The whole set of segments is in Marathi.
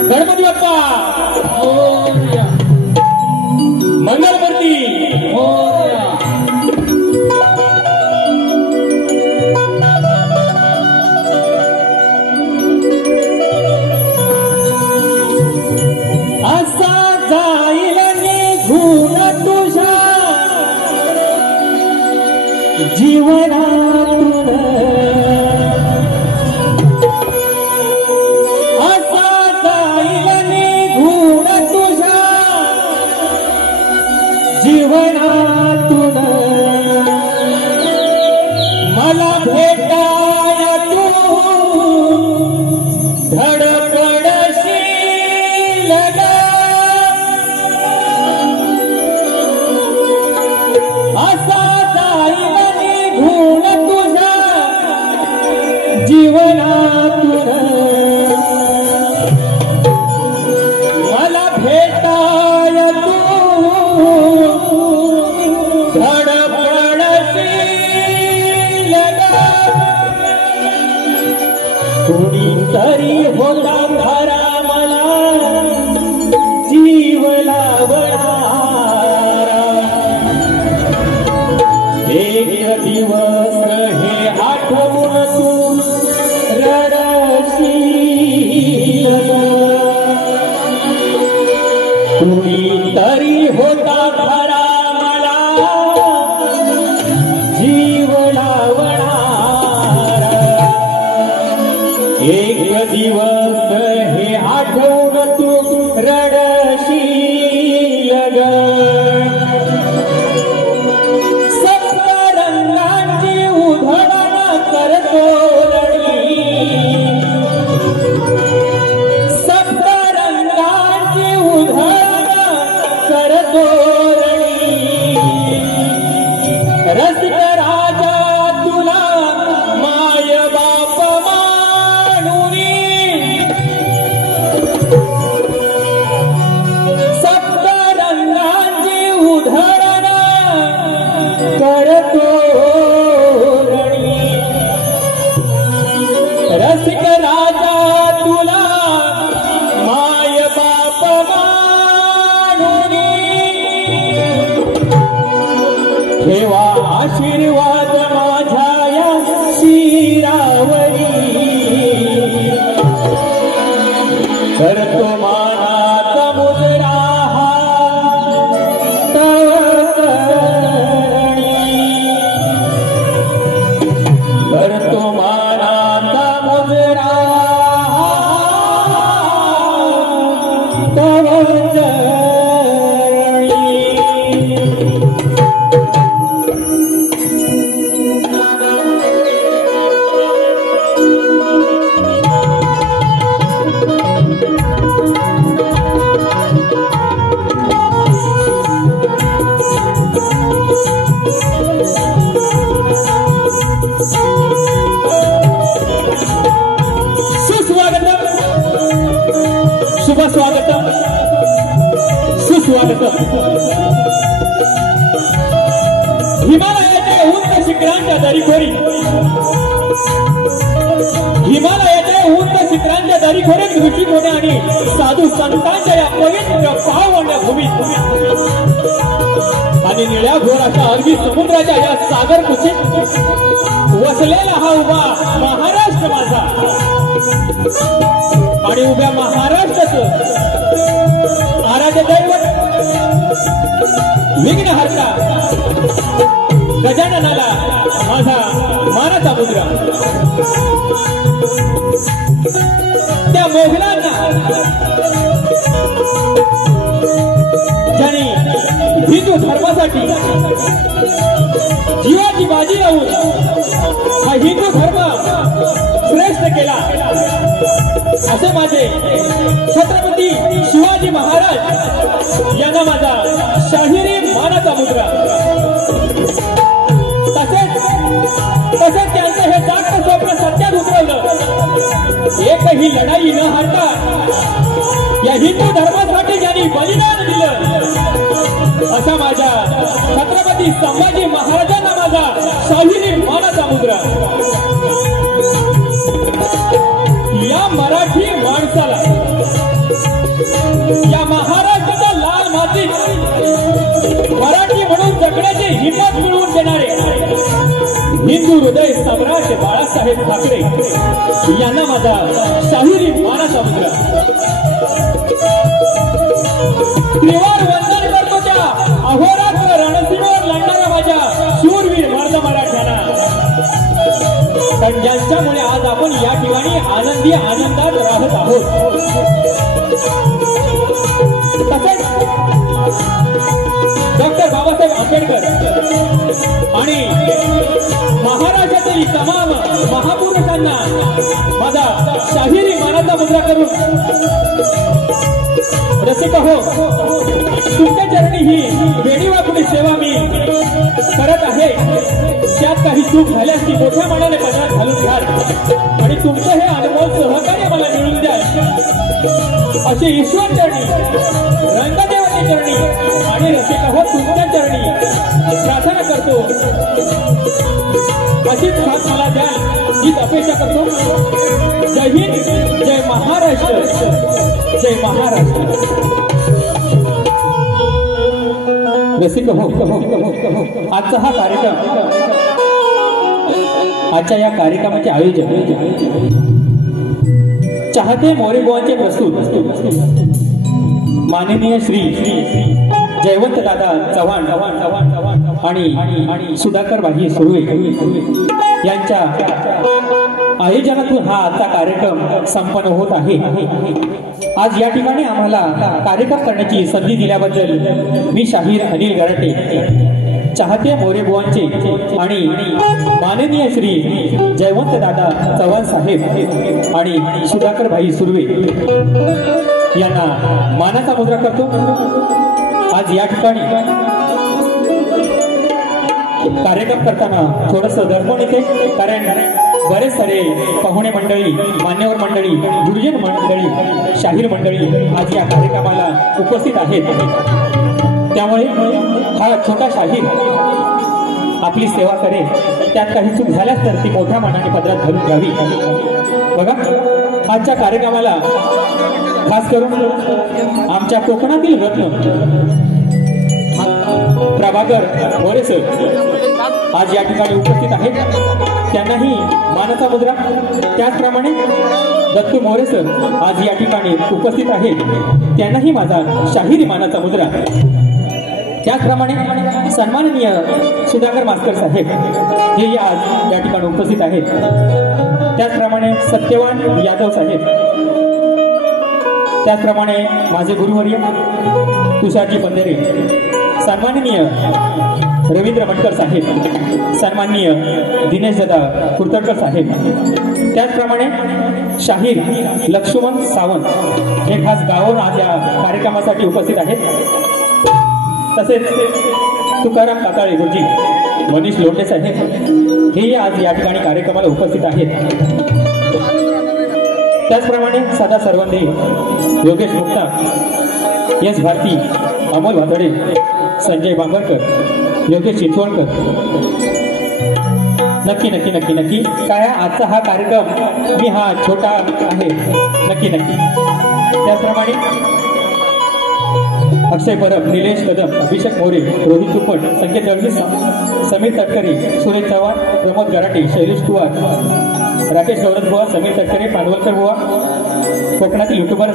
गणपती बाप्पा मंगलमूर्ती असा जाईल निघून तुझ्या जीवनातून जीवनातून मला भेटाय तू धडपडशील असा जाईल निघून तुझ्या जीवनातून मला भेटाय तू कोणीतरी होता खरा मला जीव लावणारा एक दिवस हे आठवून तू रडशील कोणीतरी होता खरा मला जीव लावणारा एक दिवस हे आठवून तू रड ठेवा आशीर्वाद माझ्या या शिरावरी करतो मानाचा मुजरा हा तवरणी करतो मानाचा मुजरा तवरणी स्वागतम सुस्वागतम हिमालयाच्या उंच शिखरांच्या दरीखोरी दरीखोरीत ऋषीमुनी आणि साधू संतांच्या या पवित्र पावण्या भूमीत आणि निळ्या घोराच्या अरबी समुद्राच्या या सागर कुशीत वसलेला हा उभा महाराष्ट्र माझा आणि उभ्या महाराष्ट्राचं आराध्य दैवत विघ्नहर्ता गजाननाला माझा मानाचा मुद्रा त्या मोगलांना ज्यांनी हिंदू धर्मासाठी जीवाची बाजी लावून हा हिंदू धर्म श्रेष्ठ केला असे माझे छत्रपती शिवाजी महाराज यांना माझा शाहिरी मानाचा मुद्रा तसेच त्यांचं हे जागतं स्वप्न सत्यात उतरवलं एकही लढाई न हारता या हिंदू धर्मासाठी ज्यांनी बलिदान दिलं असा माझ्या छत्रपती संभाजी महाराजांना माझा शाहिरी मानाचा मुद्रा या मराठी माणसाला या महाराष्ट्राच्या लाल मातीत मराठी म्हणून जगण्याची हिंमत मिळवून देणारे हिंदू हृदय सम्राट बाळासाहेब ठाकरे यांना माझा शाहिरी मानाचा मुद्रा त्रिवार वंदन करतो त्या अहोरात्र रणसीमेवर लढणाऱ्या माझ्या शूरवीर मर्द मराठ्यांना पण ज्यांच्यामुळे आज आपण या ठिकाणी आनंदी आनंदात राहत आहोत तसेच डॉक्टर बाबासाहेब आंबेडकर आणि महाराष्ट्रातील तमाम महापुरुषांना माझा शाहिरी मानाचा मुद्रा करून रसिक हो तुमच्या चरणी ही वेणीवाकुडी सेवा मी करत आहे त्यात काही चूक झाल्यास ती मोठ्या मनाने पदरात घालून घ्याल आणि तुमचं हे अनुभव सहकार्य मला मिळून द्याल असे ईश्वर चरणी रंगदेवाच्या चरणी आणि रसिक हो तुमच्या चरणी प्रार्थना करतो अशीच साथ मला द्याल हीच अपेक्षा करतो जय हिंद जय महाराष्ट्र जय महाराष्ट्र रसिक हो आजचा हा कार्यक्रम आजच्या या कार्यक्रमाचे आयोजन चाहते मोरेबुवांचे प्रस्तुत माननीय श्री जयवंत दादा चव्हाण आणि सुधाकर भाई सुर्वे यांच्या आयोजनातून हा आजचा कार्यक्रम संपन्न होत आहे। आज या ठिकाणी आम्हाला कार्यक्रम करण्याची संधी दिल्याबद्दल मी शाहीर अनिल गराटे चाहते मोरेबुवांचे आणि माननीय श्री जयवंत दादा चव्हाण साहेब आणि सुधाकर भाई सुर्वे यांना मानाचा मुद्रा करतो। आज या ठिकाणी कार्यक्रम करताना थोडंसं दडपण येते, कारण बरेच सारे पाहुणे मंडळी, मान्यवर मंडळी, गुरुजन मंडळी, शाहीर मंडळी आज या कार्यक्रमाला उपस्थित आहेत। त्यामुळे हा छोटा शाहीर आपली सेवा करेल, त्यात काही चूक झाल्यास तर ती मोठ्या मनाने पदरात घालून घ्यावी। बघा, आजच्या कार्यक्रमाला खास करून आमच्या कोकणातील रत्न प्रभाकर मोरे सर आज या ठिकाणी उपस्थित आहेत, त्यांनाही मानाचा मुद्रा. त्याचप्रमाणे दत्तू मोरे सर आज या ठिकाणी उपस्थित आहेत, त्यांनाही माझा शाहिरी मानाचा मुद्रा. त्याचप्रमाणे सन्माननीय सुधाकर मास्तर साहेब हे आज या ठिकाणी उपस्थित आहेत. त्याचप्रमाणे सत्यवान यादव साहेब, त्याचप्रमाणे माझे गुरुवर्य तुषारजी बंदेरे, सन्माननीय रवींद्र मटकर साहेब, सन्माननीय दिनेश दादा कुर्तडकर साहेब, त्याचप्रमाणे शाहीर लक्ष्मण सावंत हे खास गावावरून आज या कार्यक्रमासाठी उपस्थित आहेत. तसेच तुकाराम काकाळे गुरुजी, मनीष लोटे साहेब हेही आज या ठिकाणी कार्यक्रमाला उपस्थित आहेत. त्याचप्रमाणे सदा सर्वंदे, योगेश गुप्ता, एस भारती, अमोल भातडे, संजय बांबरकर, योगेश चिंचवडकर. नक्की नक्की नक्की नक्की काय आजचा हा कार्यक्रम मी हा छोटा आहे, नक्की नक्की. त्याचप्रमाणे अक्षय परब, निलेश कदम, अभिषेक मोरे, रोहित तुपट, संकेत दळवी, समीर तटकरे, सुरेश चव्हाण, प्रमोद गराटे, शैलेश कुवार, राकेश गौरव बुवा, समीर तटकरे, पानवलकर बुवा, कोकणातील युट्यूबर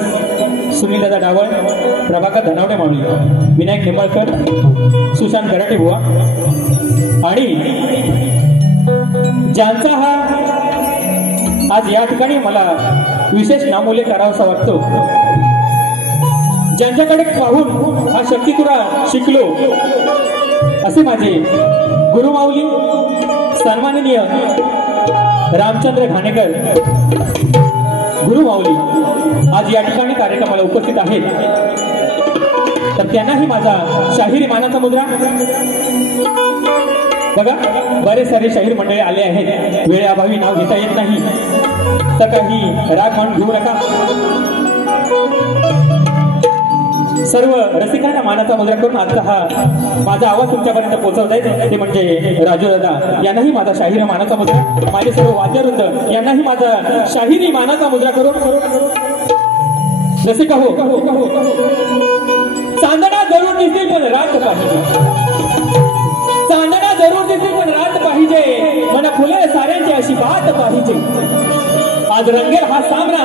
सुनील दादा डावळ, प्रभाकर धनावडे मावळी, विनायक निंबाळकर, सुशांत गराटे बुवा, आणि ज्यांचा हा आज या ठिकाणी मला विशेष नामोल्लेख करावासा वाटतो, ज्यांच्याकडे पाहून हा शक्तितुरा शिकलो असे माझे गुरुमाऊली सन्माननीय रामचंद्र घाणेकर गुरुमाऊली आज या ठिकाणी कार्यक्रमाला उपस्थित आहेत. तर त्यांनाही माझा शाहिरी मानाचा मुद्रा. बघा बरेच सारे शाहीर मंडळी आले आहेत, वेळेअभावी नाव घेता येत नाही तर काही राग म्हणून घेऊ नका. सर्व रसिकांना मानाचा मुद्रा करून आता हा माझा आवाज तुमच्यापर्यंत पोहोचवत आहे ते म्हणजे राजू दादा यांनाही माझा शाहिरी मानाचा मुद्रा, माझे सर्व वाद्यवृंद यांनाही माझा शाहिरी मानाचा मुद्रा करून. रसिका हो, चांदणा जरूर दिसतील पण रात पाहिजे, चांदणा जरूर दिसतील पण रात पाहिजे, मला फुले साऱ्यांची अशी बात पाहिजे. आज रंगेल हा सामना,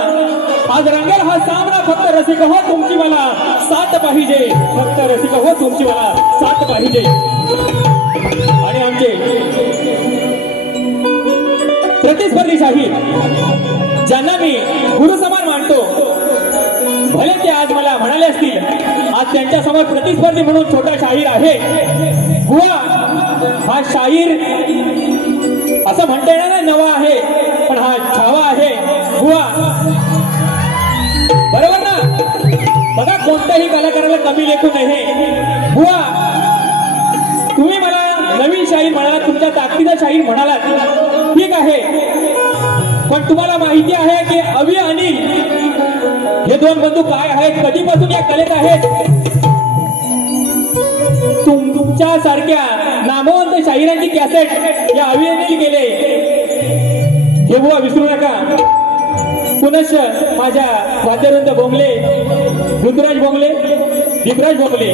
आज रंगेल हा सामना, फक्त रसिक हो तुमची मला साथ पाहिजे, फक्त रसिक हो तुमची मला साथ पाहिजे. आणि आमचे प्रतिस्पर्धी शाहीर ज्यांना मी गुरु समान मानतो, भले ते आज मला म्हणाले असतील आज त्यांच्या समोर प्रतिस्पर्धी म्हणून छोटा शाहीर आहे. बुवा हा शाहीर असं म्हणता येणार नाही नवा आहे, पण हा छावा आहे. बुवा बरोबर ना? बघा कोणत्याही कलाकाराला कमी लेखू नये. बुवा तुम्ही मला नवीन शाहीर म्हणालात, तुमच्या ताकदीचा शाहीर म्हणालात, ठीक आहे, पण तुम्हाला माहिती आहे की अवि अनिल हे दोन बंधू काय आहेत, कधीपासून या कलेत आहेत. तुमच्या सारख्या नामवंत शाहिरांची कॅसेट या अवि अनिल गेले हे बुवा विसरू नका. पुनश्च माझ्या वाद्यवृंद बोंगले, ऋतुराज बोंगले, दीपराज बोंगले,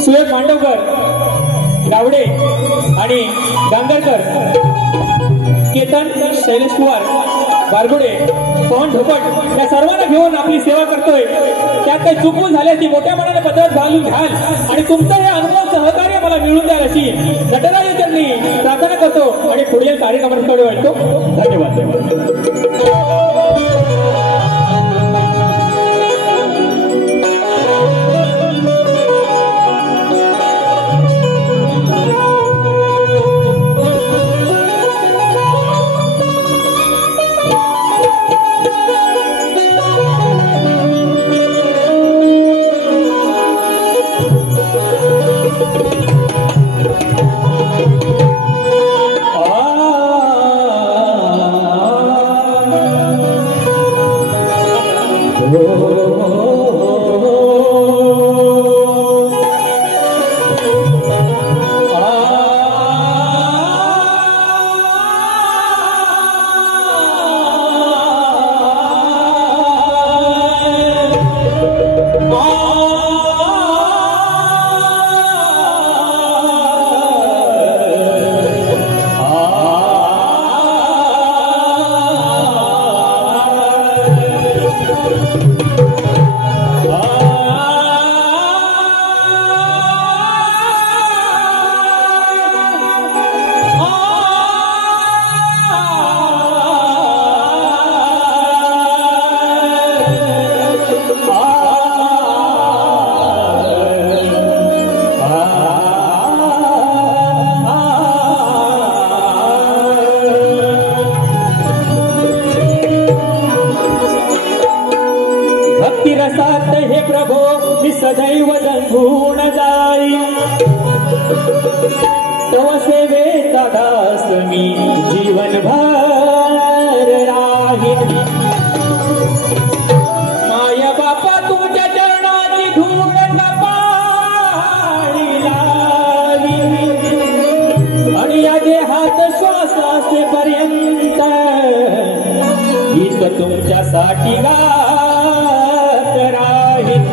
सुयोग मांडवकर, गावडे आणि गांगरकर, केतन, शैलेश कुमार, बारगुडे, पवन ढोपट या सर्वांना घेऊन आपली सेवा करतोय. त्यात काही चुकून झाले ती मोठ्या मनाने पत्रात घालून घ्याल आणि तुमचं हे अनुभव सहकार्य मला मिळून द्याल अशी नटराज त्यांनी प्रार्थना करतो आणि पुढील कार्यक्रमाकडे वळतो. धन्यवाद. Oh भक्ती रसात हे प्रभो मी सदैव रंगून जाई तव सेवेचा दास मी जीवनभर राहीन माया बापा तुमच्या चरणाची धूळ कपाळी लावी आणि या देहात श्वास असेपर्यंत गीत तुमच्यासाठी गात राहीन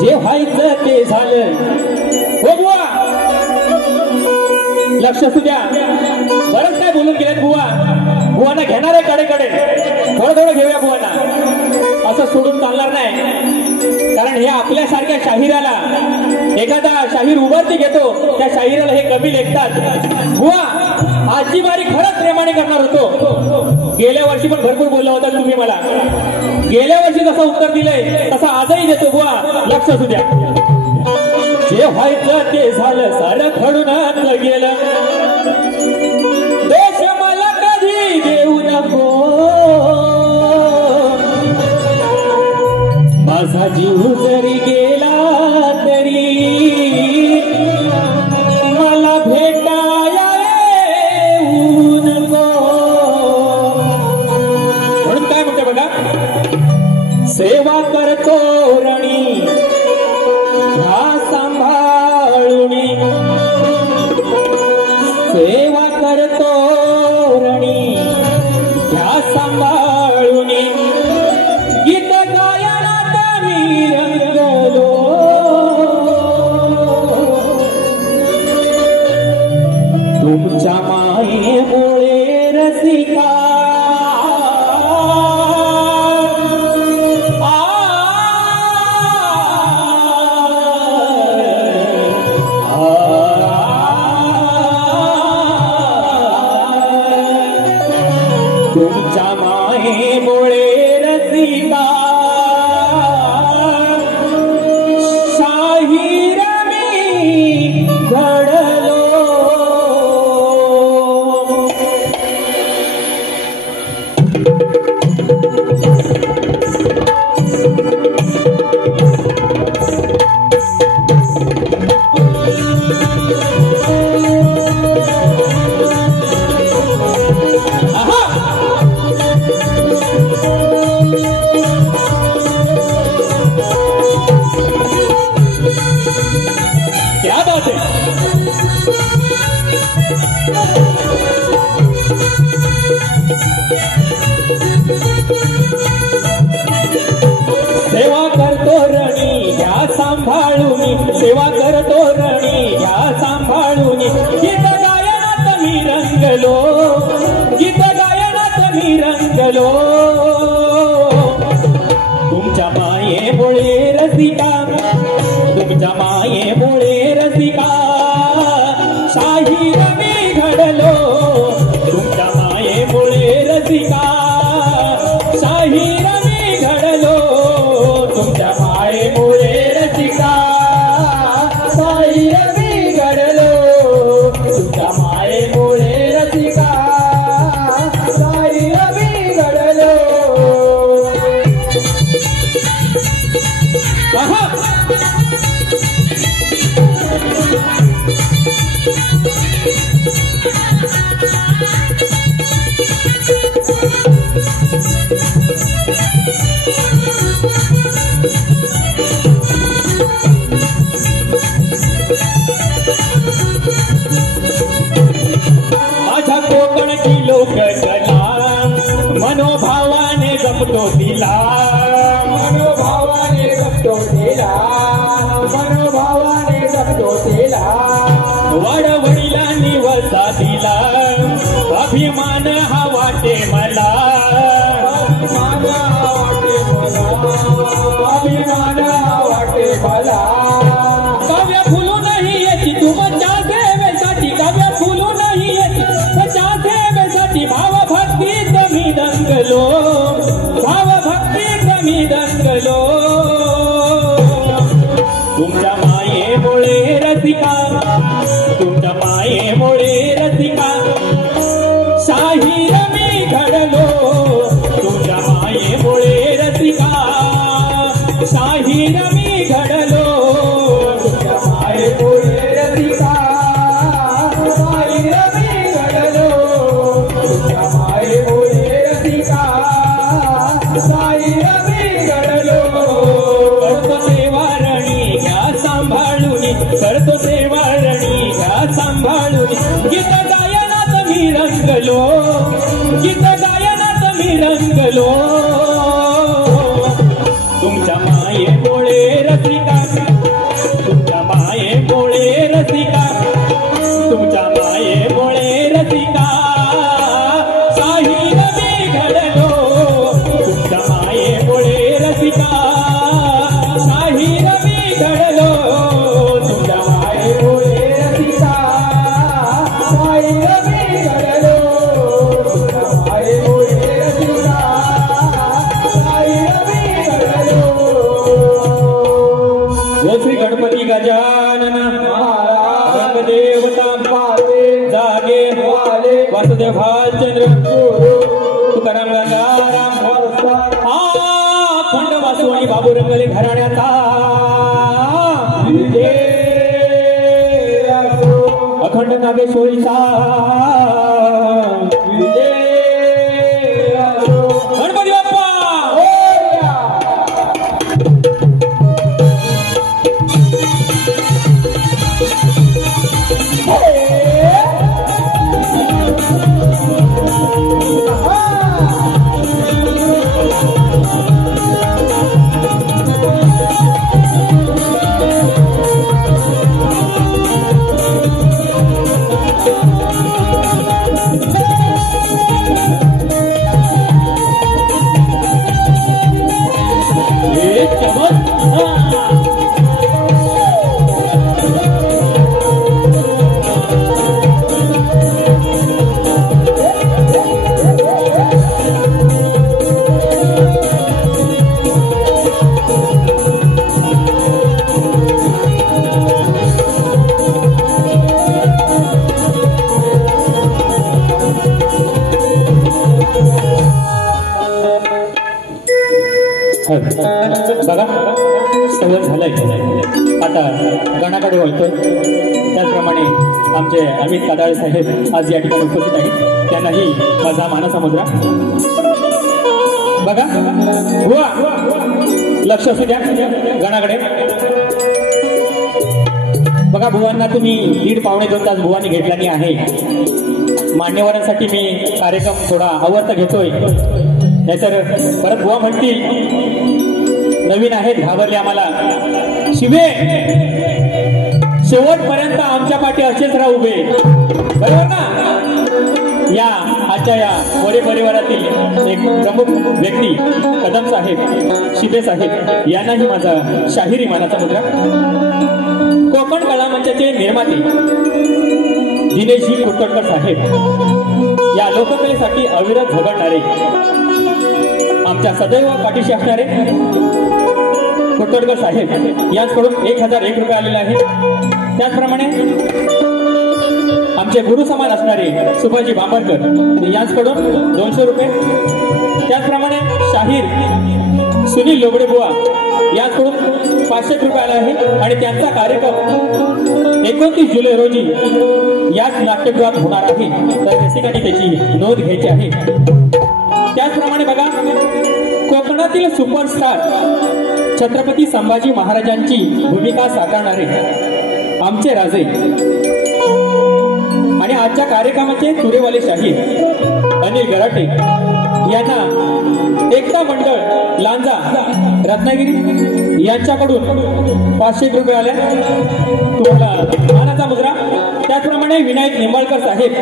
जे व्हायचं ते झालं हो बुवा लक्ष असू द्या बरंच काय बोलून गेलेत बुवांना घेणार आहे कडे थोडं घेऊया बुवांना असं सोडून चालणार नाही कारण हे आपल्यासारख्या शाहिराला एखादा शाहीर उभारती घेतो त्या शाहिराला हे कमी लेखतात बुवा आजची बारी खरंच प्रेमाने करणार होतो गेल्या वर्षी पण भरपूर बोलला होता तुम्ही मला गेल्या वर्षी जसं उत्तर दिलंय तसं आजही देतो बुवा लक्ष असू द्या जे व्हायचं ते झालं सारं खडूनच गेलं देश मला कधी देऊ नको माझा जीव जरी गेला तरी मला भेटाया येऊ नको म्हणून काय म्हणते बघा सेवा करतो रणी ह्या सांभाळुनी सेवा करतो रणी ह्या सांभाळुनी गीत गायनात मी रंगलो तुमच्या मायेमुळे रसिका तुमच्या मायेमुळे रसिका शाहीर मी घडलो क्या बात है सेवा करतो रणी घ्या सांभाळूनी सेवा करतो रणी घ्या सांभाळूनी गीत गायनात मी रंगलो गीत गायनात मी रंगलो तुमच्या मायेमुळे रसिका तुमच्या मायेमुळे रसिका शाहीर मी घडलो तुमच्या मायेमुळे रसिका शाहीर मी घडलो तुमच्या मायेमुळे रसिका शाहीर मी घडलो तुमच्या मायेमुळे रसिका शाहीर मी घडलो माझ्या कोकणची लोककला मनोभावाने जपतो तिला मनोभावाने जपतो तिला मनोभावाने जपतो तिला वडवडीला निवसा दिला अभिमान हा वाटे मला वाटे मला काव्य फुलू नाही याची तुमच्या सेवेसाठी काव्य फुलू नाही याची तुमच्या सेवेसाठी भावभक्तीत मी दंगलो भावभक्तीत मी दंगलो तुमच्या मायेमुळे रसिका तुमच्या मायेमुळे रसिका शाहीर मी घडलो तुमच्या मायेमुळे रसिका शाहीर मी घडलो तुमच्या मायेमुळे रसिका शाहीर मी घडलो तुमच्या मायेमुळे रसिका शाहीर मी घडलो करतो सेवारणी घ्या सांभाळून करतो सेवारणी घ्या सांभाळून गीत गायनात मी रंगलो गीत गायनात मी रंगलो तुमच्या मायेमुळे रसिका तुमच्या मायेमुळे रसिका तुमच्या मायेमुळे रसिका शाहीर मी घडलो तुमच्या मायेमुळे रसिका शाहीर मी घडलो तुमच्या मायेमुळे रसिका शाहीर मी घडलो तुमच्या मायेमुळे रसिका शाहीर मी घडलो श्री गणपती गजानन देवता पाले जागे वाले वासुदेव भालचंद्र तुकाराम गंगाराम खंड वासू आणि बाबू रंगले घराण्याचा अखंड नागेश्वरीचा गणपती बाप्पा बघा सवय झालंय आता गणाकडे वळतोय त्याचप्रमाणे आमचे अमित कादाळे साहेब आज या ठिकाणी उपस्थित आहेत त्यांनाही माझा मानाचा मुद्रा बघा बुवा लक्ष असू द्या गणाकडे बघा बुवांना तुम्ही 1.5 पावणे 2 तास बुवांनी घेतल्याने आहे मान्यवरांसाठी मी कार्यक्रम थोडा आवर्त घेतोय नाहीतर परत बुवा म्हणतील नवीन आहेत घाबरले आम्हाला शिवे शेवटपर्यंत आमच्या पाठी असेच राहू उभे बरोबर ना या आजच्या या वडे परिवारातील एक प्रमुख व्यक्ती कदम साहेब शिबे साहेब यांनाही माझा शाहिरी मानाचा मुद्रा कोकण कला मंचाचे निर्माते दिनेशजी कुटकर साहेब या लोककलेसाठी अविरत झगडणारे आमच्या सदैव पाठीशी असणारे कुटकर साहेब यांच्याकडून 1001 रुपये आलेले आहे त्याचप्रमाणे आमचे गुरु समान असणारे सुभाजी बांबरकर यांच्याकडून 200 रुपये त्याचप्रमाणे शाहीर सुनील लोबडे बुवा यांच्याकडून 500 रुपये आले आहे आणि त्यांचा कार्यक्रम 29 जुलै रोजी याच नाट्यगृहात होणार आहे तर रसिकांनी त्याची नोंद घ्यायची आहे त्याचप्रमाणे बघा कोकणातील सुपरस्टार छत्रपती संभाजी महाराजांची भूमिका साकारणारे आमचे राजे आणि आजच्या कार्यक्रमाचे तुरेवाले शाहीर अनिल गराटे यांना एकता मंडळ लांजा रत्नागिरी यांच्याकडून 500 रुपये आले तुम्हाला मानाचा मुद्रा। त्याचप्रमाणे विनायक निंबाळकर साहेब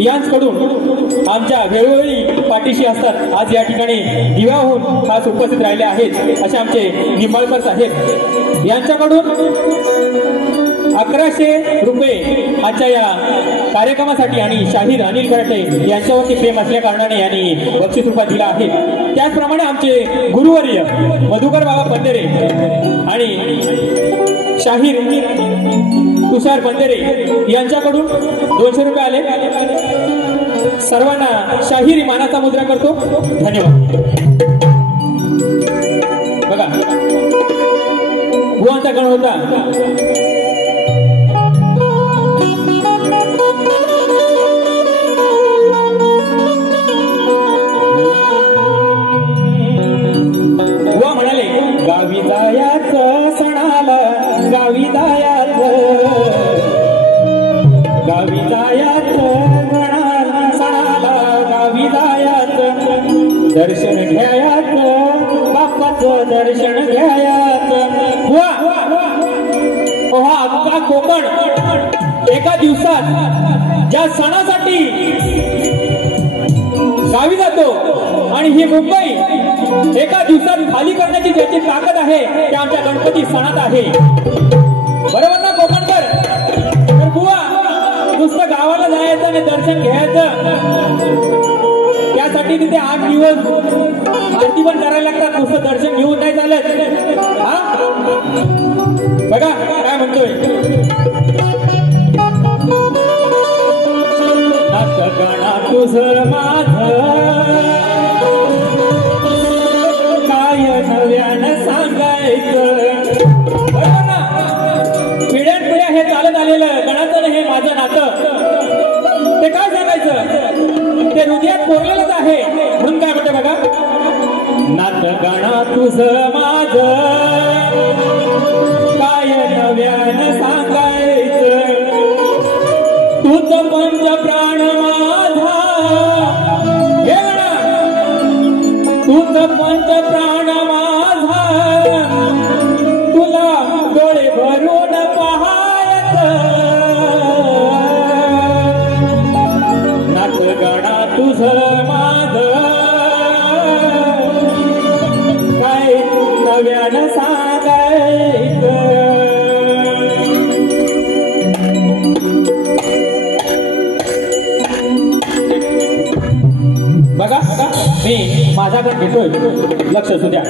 यांच्याकडून आमच्या वेळोवेळी पाठीशी असतात, आज या ठिकाणी दिव्याहून खास उपस्थित राहिले आहेत असे आमचे निंबाळकर साहेब यांच्याकडून 1100 रुपये आजच्या या कार्यक्रमासाठी आणि शाहीर अनिल खराटे यांच्यावरती प्रेम असल्या कारणाने यांनी बक्षीस रूपात दिला आहे। त्याचप्रमाणे आमचे गुरुवर्य मधुकर बाबा पंधरे आणि शाहीर तुषार पंधरे यांच्याकडून 200 रुपये आले। सर्वांना शाहिरी मानाचा मुद्रा करतो, धन्यवाद। बघा बुवांचा गण होता गावी जायाचं सणाला, गावी जायाचं, गावी जायाचं सणाला, गावी जायाचं, दर्शन घ्यायाचं, बाप्पाचं दर्शन घ्यायाचं। हा अख्खा कोकण एका दिवसात ज्या सणासाठी गावी जातो आणि ही मुंबई एका दिवसात खाली करण्याची ज्याची ताकद आहे ते आमच्या गणपती सणात आहे, बरोबर ना कोकणकर? तर बुवा नुसतं गावाला जायचं आणि दर्शन घ्यायचं, त्यासाठी तिथे 8 दिवस आरती पण करायला लागतात, नुसतं दर्शन घेऊन नाही चालत। हा बघा काय म्हणतोय, नाच गाणा तुझं माझं नव्यानं सांगायचं, बरोबर ना? पिढ्यानपिढ्या हे चालत आलेलं गणाचं हे माझं नातं, ते काय सांगायचं, ते हृदयात कोरलेलंच आहे। म्हणून काय म्हणते बघा, नात गाणा तुझं माझं काय नव्यानं सांगायचं, तुझं पंच प्राण माझा, हे म्हणा तुझं पंच प्राण माझा, तुला डोळे भरून पाहायचं, नाच गाणा तुझं माझं काय नव्यानं सांगायचं। बघा मी माझ्याकडे घेतोय, लक्ष असू द्या।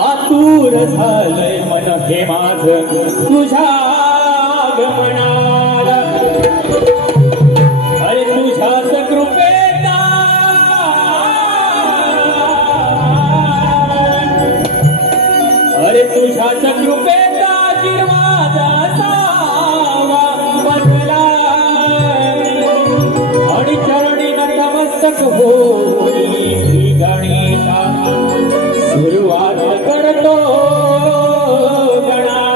आतुर झालंय मन हे माझं तुझ्या आगमनाला, अरे तुझ्याच कृपेचा, अरे तुझ्याच कृपेचा आशीर्वाद असावा बसला, आणि चरणी नतमस्तक होई गणेशा सुरुवात करतो गणाला।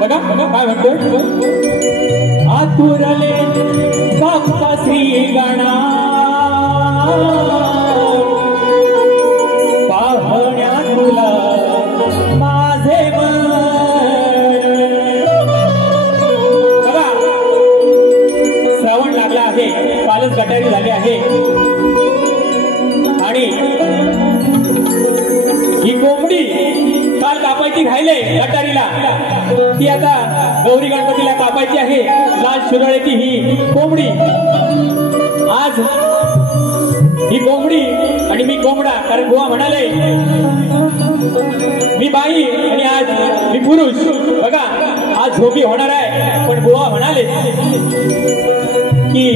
बघा बघा काय म्हणतोय, आतुरले बाप्पा श्री गणा, पाहण्या तुला माझे मन पाठी राहिले गटारीला ती आता गौरी गणपतीला कापायची आहे. लाल शिरोळ्याची ही कोंबडी. आज ही कोंबडी आणि मी कोंबडा, कारण बुवा म्हणाले मी बाई आणि आज मी पुरुष. बघा आज झोपी होणार आहे, पण बुवा म्हणाले की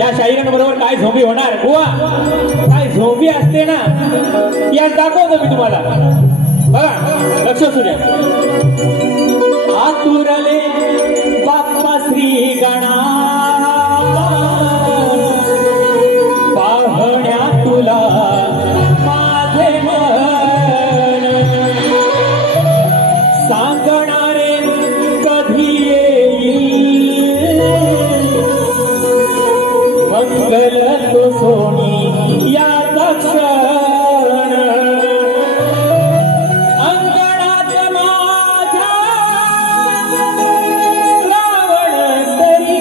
या शाहिरांबरोबर काय झोपी होणार. बुवा काय झोपी असते ना ती आज दाखवतो मी तुम्हाला. बघा लक्ष असू द्या. आतुरले बाप्पा श्री गणा पाहण्या तुला माझे मन सांगणारे कधी येईल मंगल तो सोनी या क्षण अंगणात माझ्या श्रावण तरी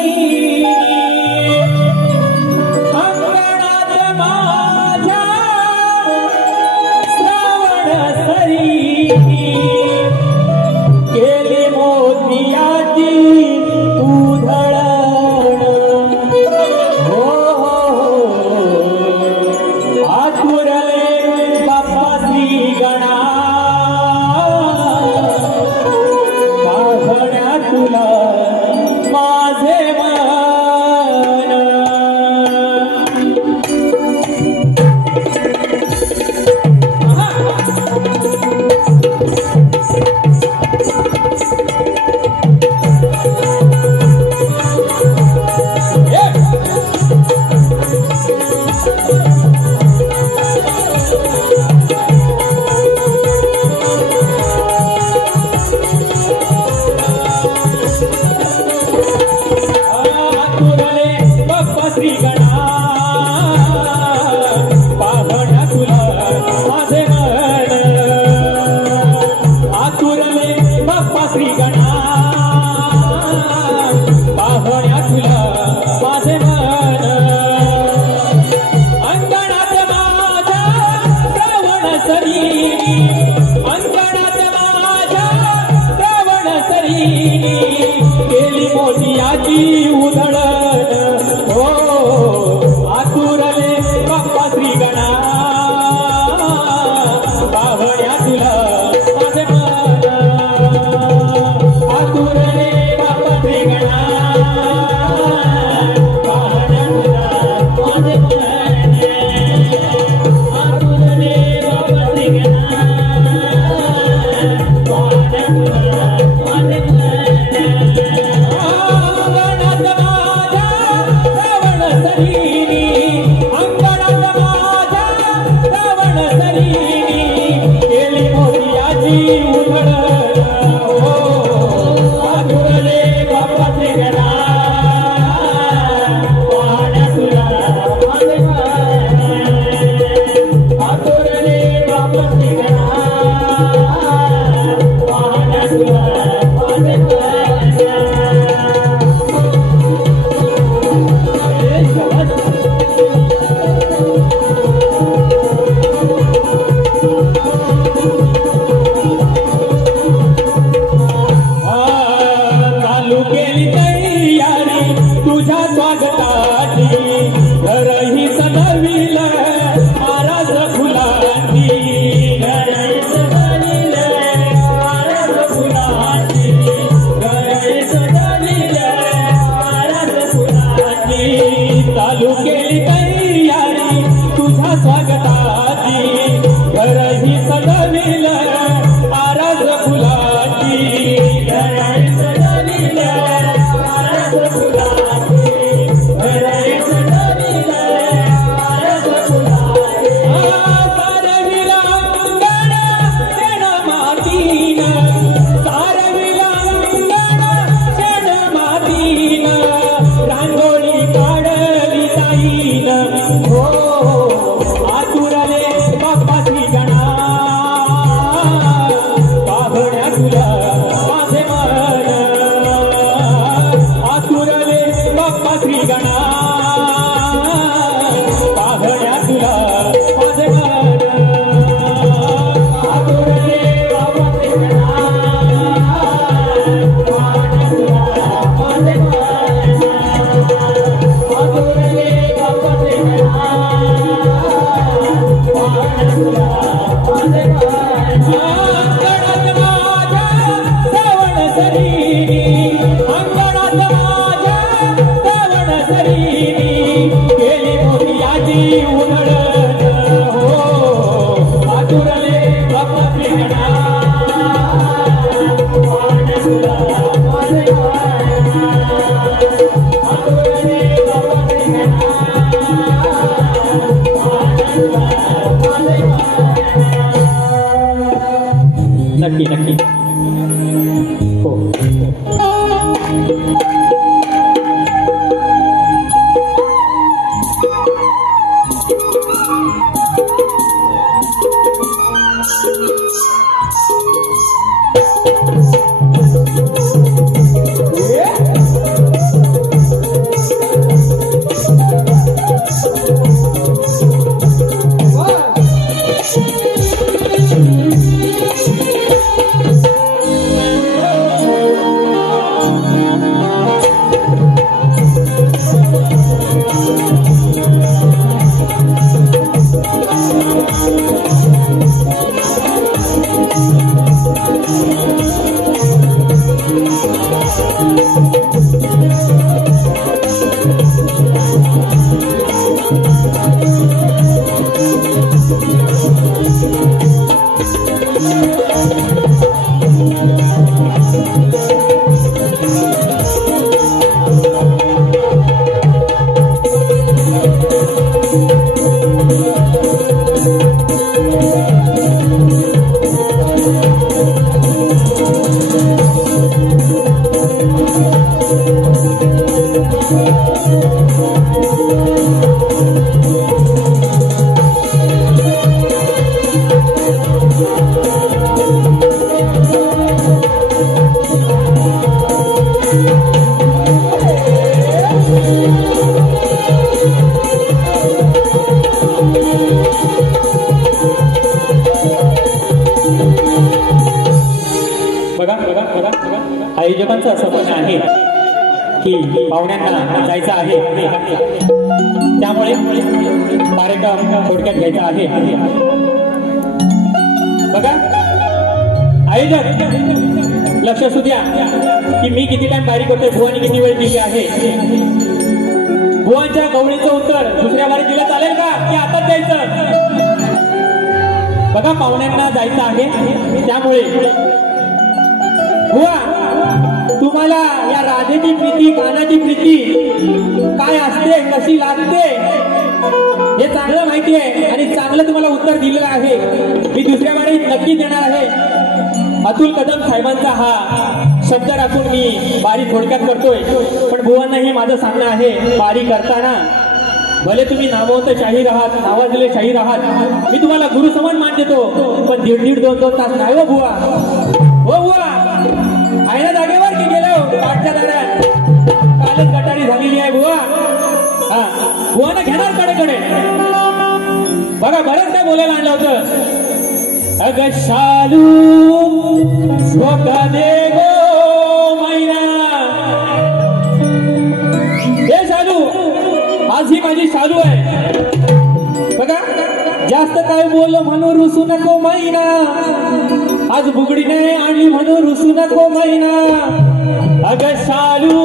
नक्की नक्की हो आयोजकांचं असं म्हणणं आहे की पाहुण्यांना जायचं आहे त्यामुळे कार्यक्रम थोडक्यात घ्यायचा आहे बघा आयोजक लक्ष असू द्या की मी किती टाइम बारी करतोय भुवानी किती वेळ दिली आहे भुवांच्या गवळीचं उत्तर दुसऱ्या बारी दिलं चालेल का की आताच द्यायचं बघा पाहुण्यांना जायचं आहे त्यामुळे बुवा तुम्हाला या राधेची प्रीती गाण्याची प्रीती काय असते कशी लागते हे चांगलं माहिती आहे आणि चांगलं तुम्हाला उत्तर दिलेलं आहे मी दुसऱ्या बारी नक्की देणार आहे अतुल कदम साहेबांचा हा शब्द राखून मी बारी थोडक्यात करतोय पण बुवांनाही माझं सांगणं आहे बारी करताना भले तुम्ही नामवंत शाहीर आहात नावाजलेले शाहीर आहात मी तुम्हाला गुरु समान मान देतो पण दीड 2 तास नाही हो बुवा हो बुवा आहे ना जागेवर की गेलो पाठच्या दारात कालच गटारी झालेली आहे बुवा हा बुवाना घेणार कडे बघा बरंच काय बोलायला आणलं होतं अग शालू स्वका दे गो मैना हे शालू आज ही माझी शालू आहे बघा जास्त काय बोल म्हणून रुसू नको मैना आज बुगडीने आणली म्हणून रुसू नको मैना अग शालू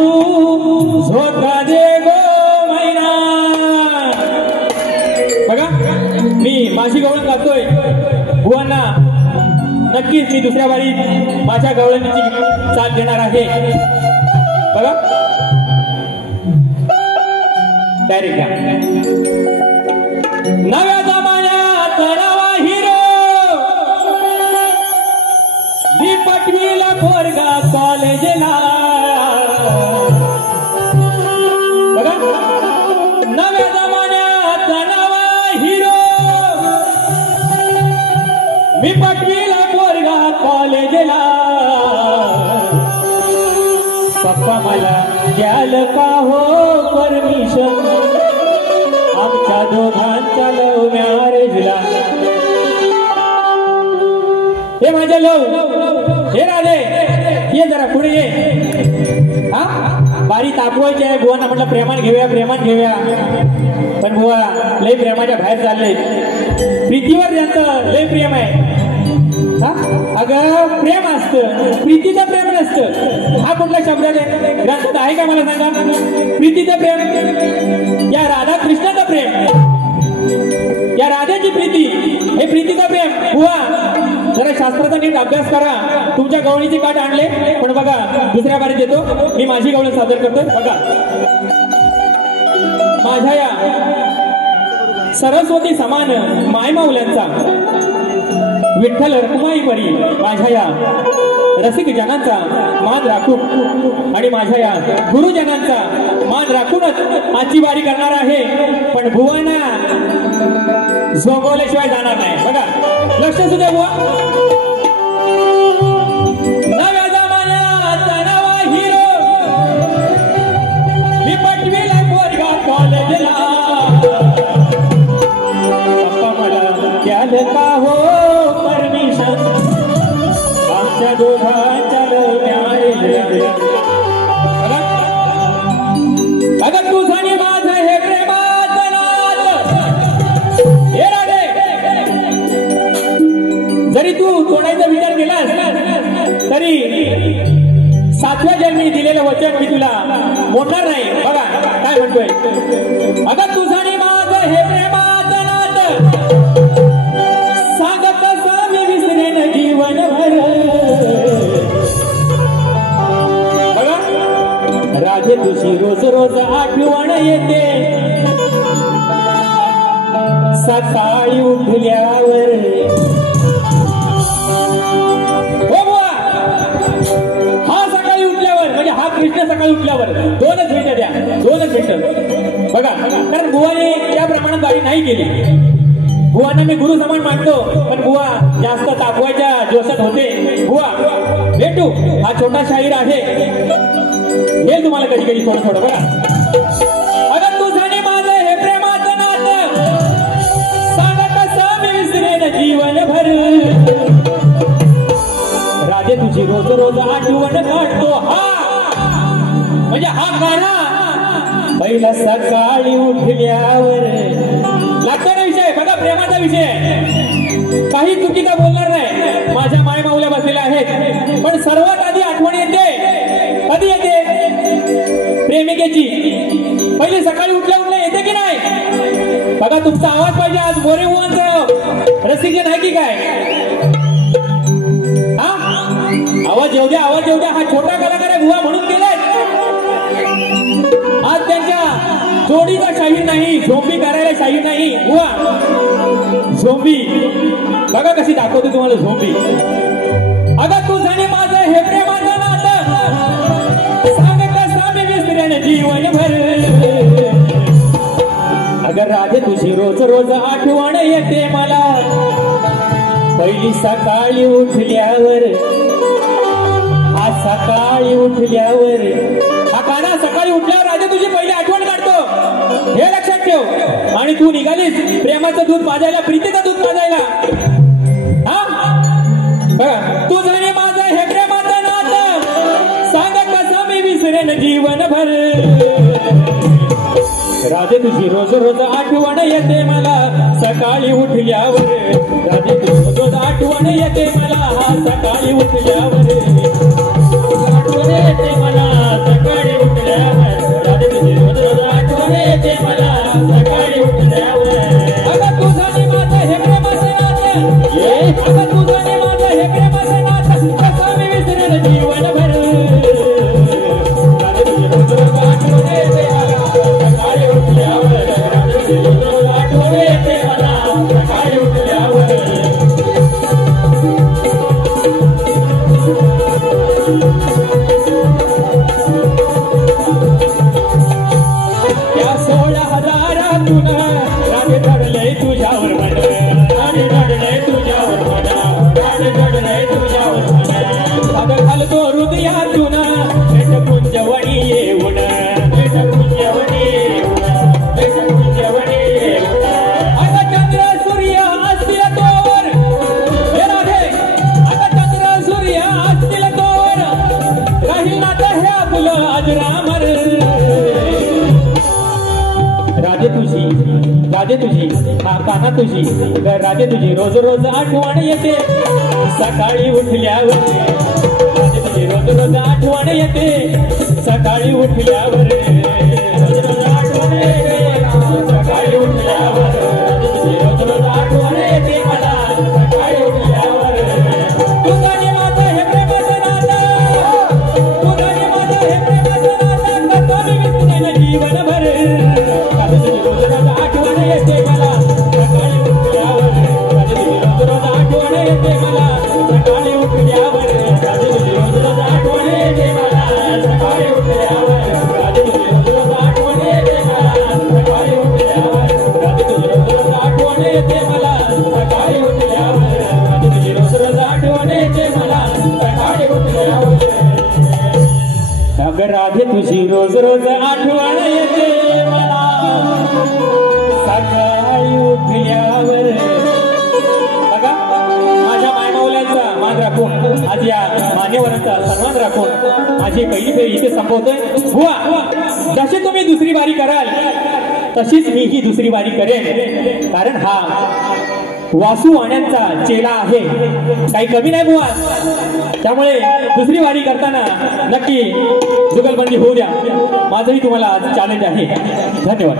झोका दे गो मैना बघा मी माझी गवळण गातोय बुवांना नक्कीच मी दुसऱ्या बारी माझ्या गवळणीची चाल देणार आहे बघा डायरेक्ट नव्या जमान्यात नवा हिरो मी पटवीला पोरगा कॉलेजला बघा नव्या जमान्यात नवा हिरो मी पटवीला पोरगा कॉलेजला पप्पा मला द्याल का हो परमिशन आमच्या दोघांच्या लव मॅरेजला हे माझ्या लव हे राधे ये जरा पुढे ये हा बारी तापवायची आहे बुवांना म्हटलं प्रेमान घेऊया पण बुवा लय प्रेमाच्या बाहेर चालले प्रीतीवर त्यांचं लय प्रेम आहे हा अगं प्रेम असतं प्रीतीचं प्रेम नसतं हा कुठला शब्द आहे ग्रंथ आहे का मला सांगा प्रीतीचं प्रेम या राधा कृष्णाचं प्रेम या राधाची प्रीती हे प्रीतीचं प्रेम बुवा जरा शास्त्राचा नीट अभ्यास करा तुमच्या गवळीची काठ आणले पण बघा दुसऱ्या बारी देतो मी माझी गवळण सादर करतो बघा माझ्या या सरस्वती समान मायमाऊल्यांचा विठ्ठल रखुमाई परी माझ्या या रसिक जनांचा मान राखून आणि माझ्या या गुरुजनांचा मान राखूनच आजची वारी करणार आहे. पण बुवांना झोंबवल्याशिवाय जाणार नाही. बघा लक्ष असू द्या बुवा. नव्या जमान्यात नवा हिरो मी पटवीला पोरगा कॉलेजला पप्पा मला द्याल का हो परमिशन आमच्या दोघांच्या मॅरेजला. अगं तुझं आणि माझं हे प्रेमाचं नातं हे राधे. जरी तू तोडायचा विचार केलास तरी 7व्या जन्मी दिलेलं वचन मी तुला मोडणार नाही. बघा काय म्हणतोय. अगं तुझं आणि माझं हे प्रेमाचं नातं सांगत कसं मी विसरेन जीवनभर. बघा राधे तुझी रोज रोज आठवण येते सकाळी उठल्यावर. हो बुवा हा सकाळी उठल्यावर म्हणजे हा कृष्ण सकाळी उठल्यावर 2च मिनिटं द्या. 2च मिनिटं. बघा कारण बुवाने त्या प्रमाणात वारी नाही केली. बुवांना मी गुरु समान मानतो पण बुवा जास्त तापवायच्या जोशात होते. बुवा भेटू हा छोटा शाहीर आहे हे तुम्हाला कधी कधी थोडं थोडं. बघा अगं तुझं आणि माझं हे प्रेमाचं नातं सांगत कसं मी विसरेन जीवनभर. राधे तुझी रोज रोज आठवण काढतो हा म्हणजे हा गाणा पहिला सकाळी उठल्यावर लागतो ना विषय. बघा प्रेमाचा विषय काही चुकीचा बोलणार नाही. माझ्या माय माऊल्या बसलेल्या आहेत पण सर्वात आधी आठवण येते कधी येते प्रेमिकेची. पहिले सकाळी उठल्या उठल्या येते की नाही. बघा तुमचा आवाज पाहिजे. आज मोरे बुवांचं रसिकजन आहे की काय. हा आवाज येऊ द्या. आवाज येऊ द्या. हा छोटा कलाकार आहे बुवा म्हणून गेले. आज त्यांच्या जोडीचा शाहीर नाही झोंबी करायला शाहीर नाही बुवा. झोंबी बघा कशी दाखवते तुम्हाला झोंबी. अगं तुझं आणि माझं हे प्रेमाचं नातं सांग कसं मी विसरेन जीवनभर. अगं राधे तुझी रोज रोज आठवण येते मला पहिली सकाळी उठल्यावर. आज सकाळी उठल्यावर हा गाणं सकाळी उठल्यावर राधे तुझी पहिली आठवण काढतो हे लक्षात ठेव. आणि तू निघालीस प्रेमाचं दूध पाजायला प्रीतीचं दूध पाजायला. हा बघा तुझं आणि माझं हे प्रेमाचं नातं सांग कसं मी विसरेन जीवनभर. राधे तुझी रोज रोज आठवण येते मला सकाळी उठल्यावर. राधे तुझी रोज आठवण येते मला सकाळी उठल्यावर. आठवण येते मला सकाळी उठल्यावर. राधे तुझी रोज रोज आठवण येते मला सकाळी उठल्यावर. अगं तुझं आणि माझं हे प्रेमाचं नातं अगं तुझं आणि माझं हे प्रेमाचं नातं कसं मी विसरेन जीवनभर. राधे तुझी रोज रोज आठवण येते मला सकाळी उठल्यावर. राधे तुझी रोज रोज आठवण येते मला सकाळी उठल्यावर. त्या 16,000तून राधे चढलंय तुझ्यावर मन. राधे चढलंय तुझ्यावर मन. राधे चढलंय तुझ्यावर मन. अगं घालतो हृदयातून भेटकुंजवणी येऊन. भेटकुंजवणी येऊन. भेटकुंजवणी येऊन. अगं चंद्र सूर्य असतील तोवर हे राधे. अगं चंद्र सूर्य असतील तोवर राहील नातं हे आपलं अजरामर. राधे तुझी हा काना तुझी राधे तुझी रोज रोज आठवण येते सकाळी उठल्यावर. राधे तुझी रोज रोज आठवण येते सकाळी उठल्यावर. रोज रोज आठवण येते सकाळी उठल्यावर. राधे तुझी रोज रोज आठवण येते मला सकाळी उठल्यावर. तुझं आणि माझं हे प्रेमाचं नातं. तुझं आणि माझं हे प्रेमाचं नातं कसं मी विसरेन जीवनभर. राधे तुझी रोज रोज आठवण येते मला सकाळी उठल्यावर. राधे तुझी रोज रोज आठवण येते ग राधे तुझी रोज रोज आठवण येते मला सकाळी उठल्यावर बघा माझ्या मायमाऊल्यांचा मान राखून आज या मान्यवरांचा सन्मान राखून माझी पहिली फेरी इथे संपवतोय बुवा जसे तुम्ही दुसरी वारी कराल तशीच मी ही दुसरी वारी करेन कारण हा वासू वाण्यांचा चेला आहे काही कमी नाही बुवा त्यामुळे दुसरी वारी करताना नक्की जुगलबंदी होऊ द्या माझंही तुम्हाला आज चॅलेंज आहे धन्यवाद